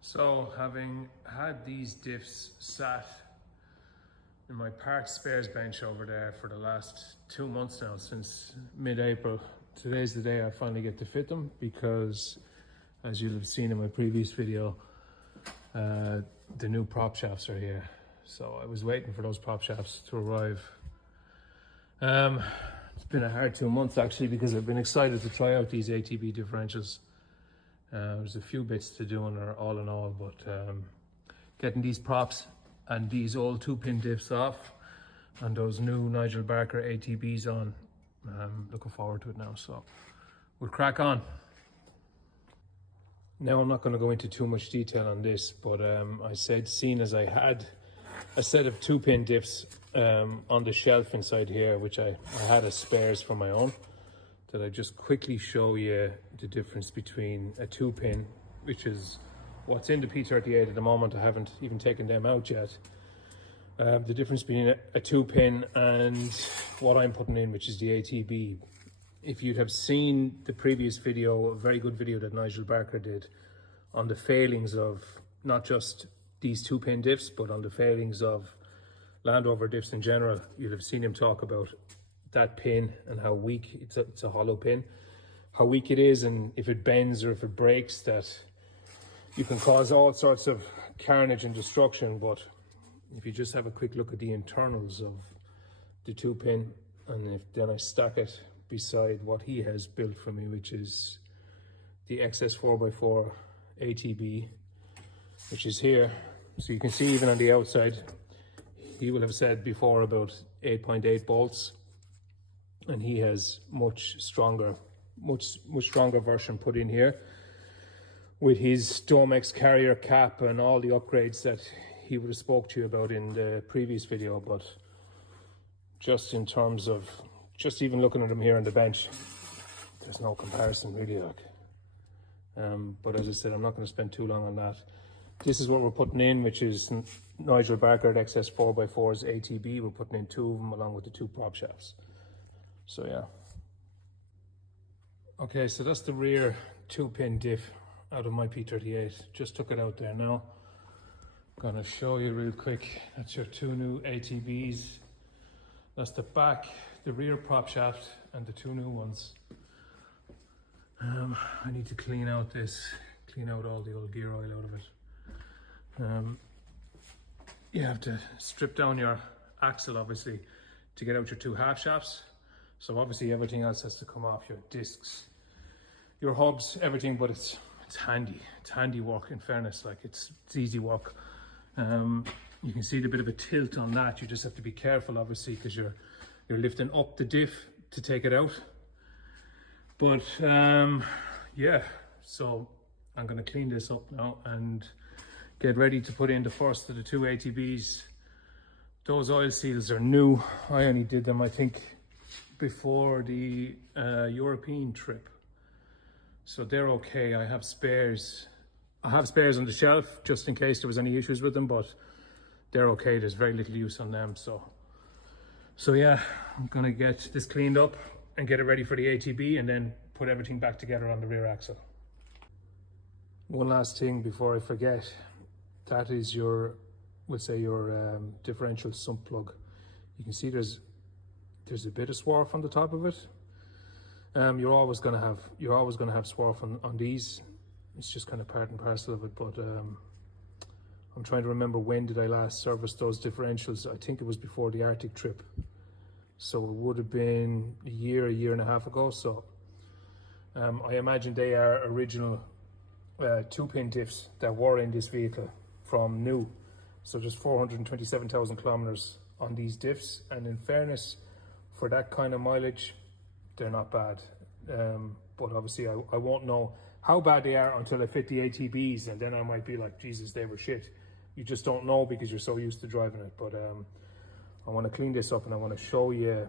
So, having had these diffs sat in my parts spares bench over there for the last 2 months now, since mid-April, today's the day I finally get to fit them, because as you'll have seen in my previous video, the new prop shafts are here. So I was waiting for those prop shafts to arrive. It's been a hard 2 months actually, because I've been excited to try out these ATB differentials. There's a few bits to do in there all in all, but getting these props and these old 2-pin diffs off and those new Nigel Barker ATBs on, looking forward to it now. So we'll crack on. Now I'm not going to go into too much detail on this, but I said, seeing as I had a set of 2-pin diffs on the shelf inside here, which I had as spares for my own, that I just quickly show you the difference between a 2-pin, which is what's in the P38 at the moment. I haven't even taken them out yet. The difference between a 2-pin and what I'm putting in, which is the ATB. If you'd have seen the previous video, a very good video that Nigel Barker did on the failings of not just these 2-pin diffs, but on the failings of Land Rover diffs in general, you'll have seen him talk about that pin and how weak it's a hollow pin, how weak it is, and if it bends or if it breaks, that you can cause all sorts of carnage and destruction. But if you just have a quick look at the internals of the 2-pin, and if then I stack it beside what he has built for me, which is the Xcess4X4 ATB, which is here, so you can see even on the outside, he will have said before about 8.8 bolts, and he has much stronger version put in here with his Domex carrier cap and all the upgrades that he would have spoke to you about in the previous video. But just in terms of just even looking at them here on the bench, there's no comparison really, like. But as I said, I'm not going to spend too long on that. This is what we're putting in, which is Nigel Barker at Xcess4X4's ATB. We're putting in 2 of them along with the 2 prop shafts. So yeah. Okay, so that's the rear 2-pin diff out of my P38. Just took it out there now. I'm gonna show you real quick. That's your 2 new ATBs. That's the back, the rear prop shaft, and the 2 new ones. I need to clean out all the old gear oil out of it. You have to strip down your axle, obviously, to get out your 2 half shafts. So obviously everything else has to come off, your discs, your hubs, everything, but it's handy. It's handy work, in fairness, like it's easy work. You can see the bit of a tilt on that. You just have to be careful, obviously, because you're lifting up the diff to take it out. But yeah, so I'm gonna clean this up now and get ready to put in the first of the 2 ATBs. Those oil seals are new. I only did them, I think, before the European trip, so they're okay. I have spares on the shelf just in case there was any issues with them, but they're okay. There's very little use on them. So yeah, I'm gonna get this cleaned up and get it ready for the ATB, and then put everything back together on the rear axle. One last thing before I forget, that is your, we'll say your differential sump plug. You can see there's a bit of swarf on the top of it. You're always gonna have swarf on these. It's just kind of part and parcel of it. But I'm trying to remember, when did I last service those differentials? I think it was before the Arctic trip, so it would have been a year and a half ago. So I imagine they are original 2-pin diffs that were in this vehicle from new. So just 427,000 kilometers on these diffs, and in fairness, for that kind of mileage, they're not bad. But obviously I won't know how bad they are until I fit the ATBs, and then I might be like, Jesus, they were shit. You just don't know because you're so used to driving it. But I want to clean this up, and I want to show you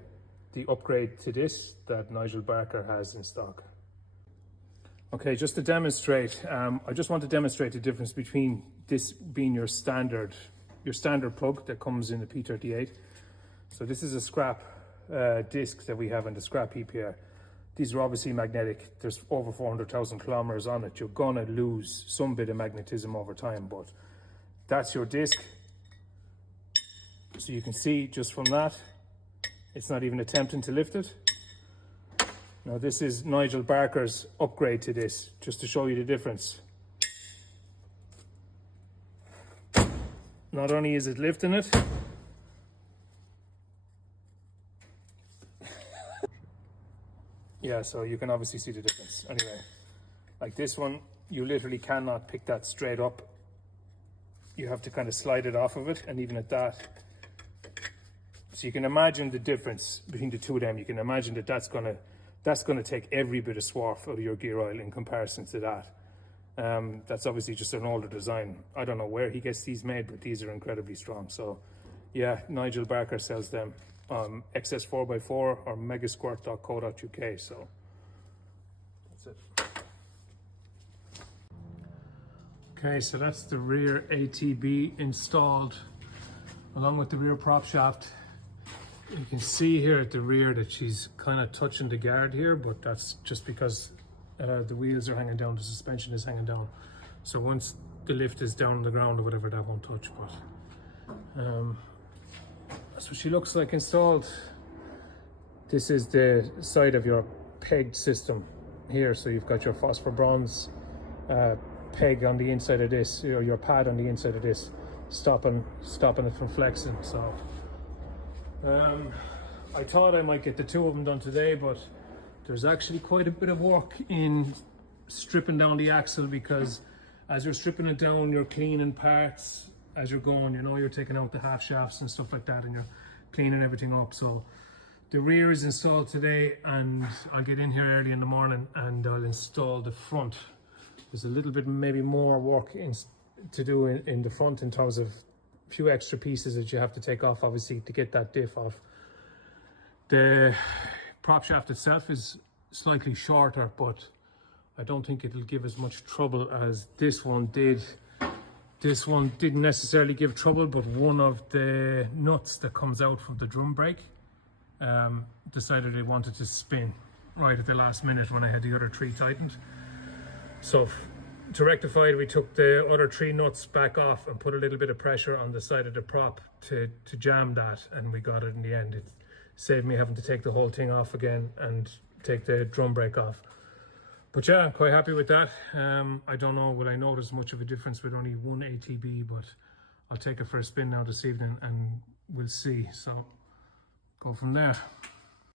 the upgrade to this that Nigel Barker has in stock. Okay, just to demonstrate, I just want to demonstrate the difference between this being your standard plug that comes in the P38. So this is a scrap disc that we have in the scrap heap here. these are obviously magnetic. There's over 400,000 kilometers on it. You're gonna lose some bit of magnetism over time, but that's your disc. So you can see just from that, it's not even attempting to lift it. Now this is Nigel Barker's upgrade to this, just to show you the difference. Not only is it lifting it, yeah, so you can obviously see the difference. Anyway, like this one, you literally cannot pick that straight up. You have to kind of slide it off of it, and even at that. So you can imagine the difference between the two of them. You can imagine that that's gonna take every bit of swarf out of your gear oil in comparison to that. That's obviously just an older design. I don't know where he gets these made, but these are incredibly strong. So yeah, Nigel Barker sells them. Xcess4X4 or megasquirt.co.uk. So that's it. Okay, so that's the rear ATB installed along with the rear prop shaft. You can see here at the rear that she's kind of touching the guard here, but that's just because the wheels are hanging down, the suspension is hanging down. So once the lift is down on the ground or whatever, that won't touch. But that's what she looks like installed. This is the side of your pegged system here. So you've got your phosphor bronze peg on the inside of this, or your pad on the inside of this, stopping it from flexing. So I thought I might get the two of them done today, but there's actually quite a bit of work in stripping down the axle, because as you're stripping it down, you're cleaning parts as you're going, you know, you're taking out the half shafts and stuff like that, and you're cleaning everything up. So the rear is installed today, and I'll get in here early in the morning and I'll install the front. There's a little bit maybe more work to do in the front in terms of a few extra pieces that you have to take off, obviously, to get that diff off. The prop shaft itself is slightly shorter, but I don't think it'll give as much trouble as this one did. This one didn't necessarily give trouble, but one of the nuts that comes out from the drum brake decided it wanted to spin right at the last minute when I had the other three tightened. So to rectify it, we took the other three nuts back off and put a little bit of pressure on the side of the prop to jam that, and we got it in the end. It saved me having to take the whole thing off again and take the drum brake off. But yeah, I'm quite happy with that. I don't know, will I notice much of a difference with only one ATB, but I'll take it for a spin now this evening and we'll see. So go from there.